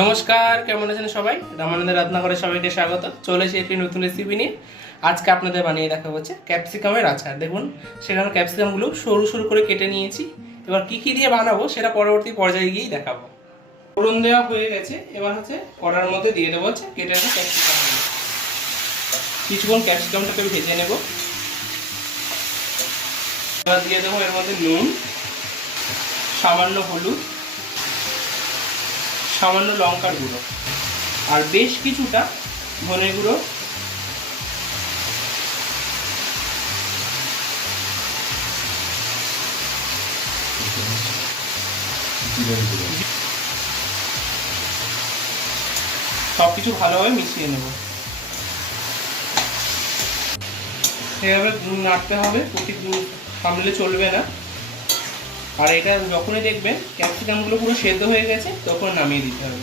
নমস্কার, কেমন আছেন সবাই? রামানন্দের রান্নাঘরে সবাইকে স্বাগত। চলে এসেছি একটি নতুন রেসিপি নিয়ে। আজকে আপনাদের বানিয়ে দেখাবো হচ্ছে ক্যাপসিকামের আচার। দেখুন, সেখানে ক্যাপসিকামগুলো সরু সরু করে কেটে নিয়েছি। এবার কি কি দিয়ে বানাবো সেটা পরবর্তী পর্যায়ে গিয়েই দেখাবো। ফোড়ন দেওয়া হয়ে গেছে, এবার হচ্ছে কড়ার মধ্যে দিয়ে দেবো হচ্ছে কেটে রাখা ক্যাপসিকামগুলো। কিছুক্ষণ ক্যাপসিকামটাকে ভেজে নেব। এবার দিয়ে দেবো এর মধ্যে নুন, সামান্য হলুদ, সামান্য লঙ্কার গুঁড়ো আর বেশ কিছুটা ধনে গুঁড়ো। সবকিছু ভালোভাবে মিশিয়ে নেব। এভাবে নাড়তে হবে, সামলে চলবে না। আর এটা যখনই দেখবেন ক্যাপসিকামগুলো পুরো সেদ্ধ হয়ে গেছে তখন নামিয়ে দিতে হবে।